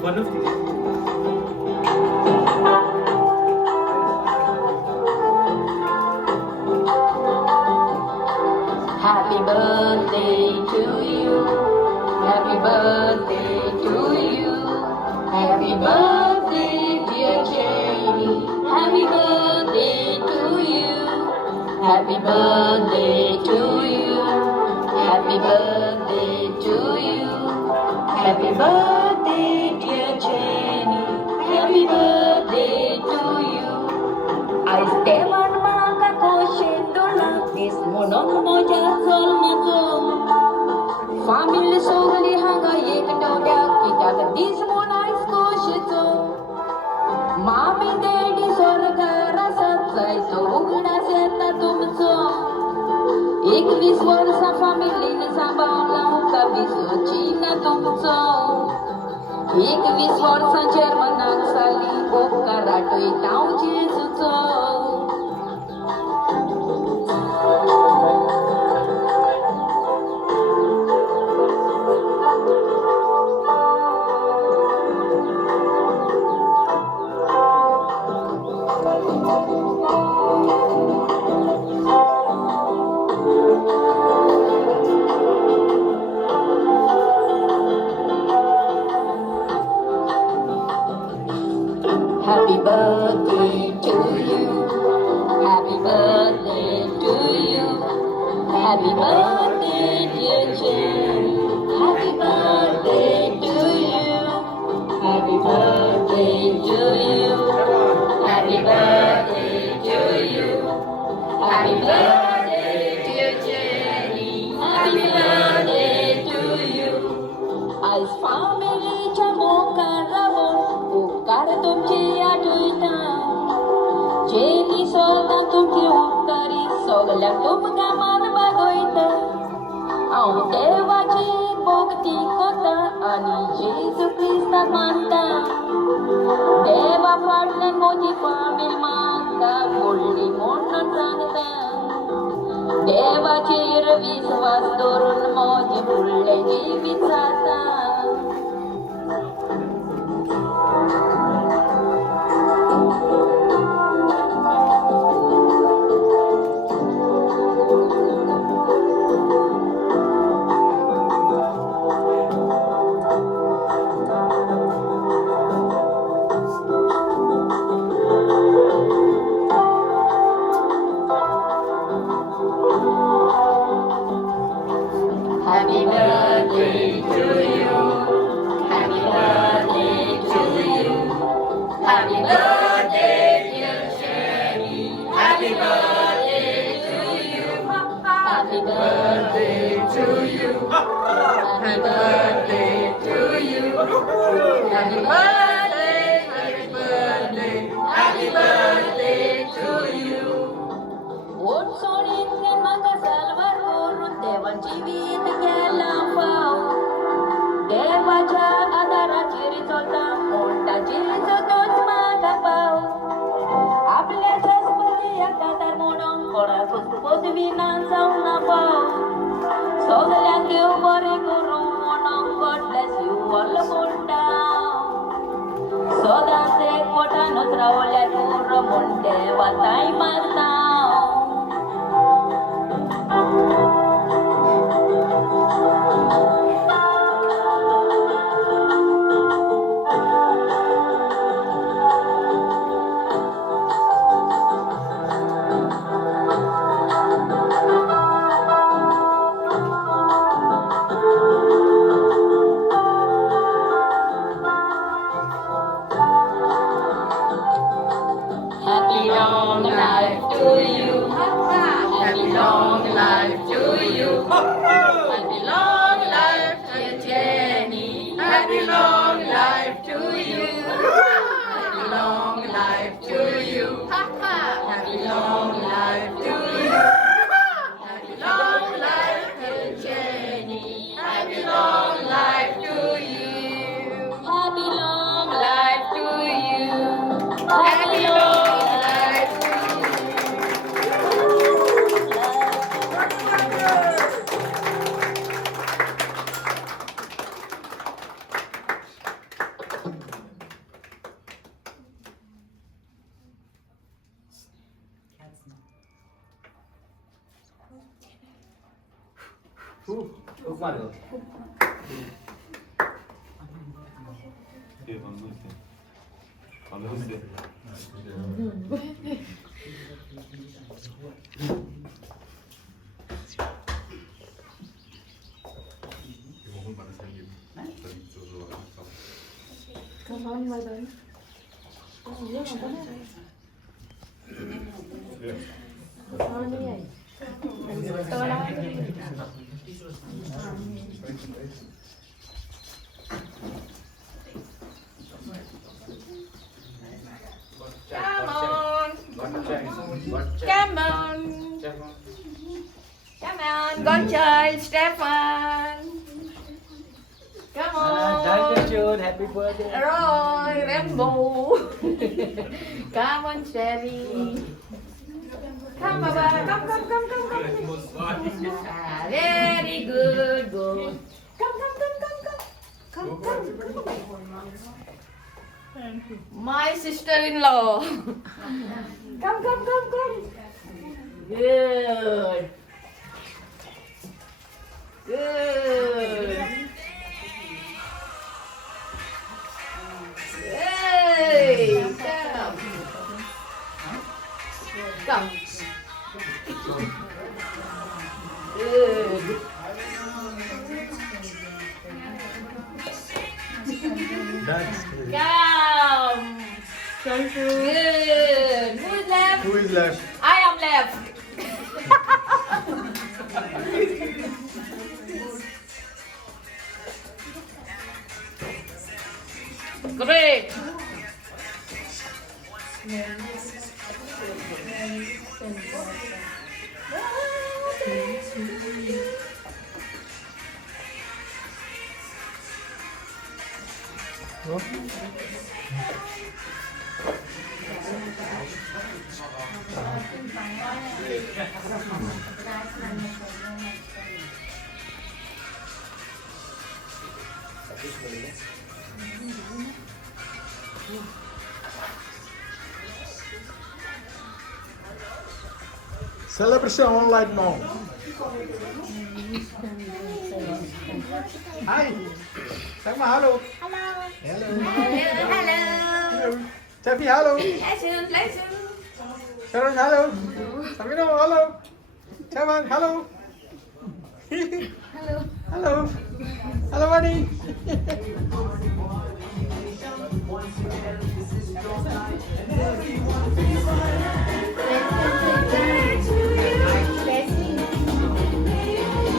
One of these. Happy birthday to you. Happy birthday to you. Happy birthday, dear Jenny. Happy birthday to you. Happy birthday to you. Happy birthday to you. Happy birthday, dear Jenny. Happy birthday to you. Aisteban maka koshendola mismo non moja sol mazo. Family sogli hanga yekdoga kita gadis mona isko shito. Mami daddy sorga rasat sai so ugna seta tumso. एक 20 वर्ष family ne sambalaw kabi so china tumso. एक 20 वर्ष German nagsali o karatoy tao jisuso. Happy birthday to you. Happy birthday to you. Happy birthday, dear Jenny. Happy birthday to you. Happy birthday to you. Happy birthday to you. Happy birthday, dear Jenny. Happy birthday to you. As family chamoka ravon, ukar tumchi atuita. Jenny soda tumchi ukkari, sogla tumga man bagoita. Au devachi bhakti kota, ani Jesu Krista manta. Deva partner moji family manga, mulli monon rangta. Devachi viswas dorun moji mulle jivitata. Happy birthday to you. Happy birthday to you. Happy birthday, dear Jenny. Happy birthday to you. Happy birthday to you. Happy birthday to you. Happy birthday, happy birthday, happy birthday to you. One sonin kan magasal warurun dewan jivit kelam pau. Dewaja adara ciri solta monta jitu tot magapau. Apल्या जसपदी एकदार म्हणून कोणा पदवीनान जाऊन नापाव. सगळ्यांक देव बरें करूं म्हणून God bless you all म्हणटा. सदांच एकवटानूच रावल्या तूं म्हण देवाताय मागता. Happy long life to you. Happy long life to you. Happy long life, dear Jenny. Happy long life to you. Happy long life to you. Happy long life to you. Happy long life, dear Jenny. Happy long life to you. Happy long life to you. Happy long life to you. 훅 말해. 예, 방금 세. 방금 세. Come on. Come on. Come on. Con trai Stefan. Come on. Happy birthday. Rồi, Rambo. Come on, Sherry. Come, Baba. Come. Very good. Come. My sister-in-law. Come. Good. Hey, come. Good. Come. Good. Who is left? Who is left? I am left. Great. Celebration like now. Hi. Sag mal Hallo. Hello. Steffi, hallo. Lesson. Sharon, hallo. Samino, hallo. Stefan, hallo. Hallo. Hallo, Manny.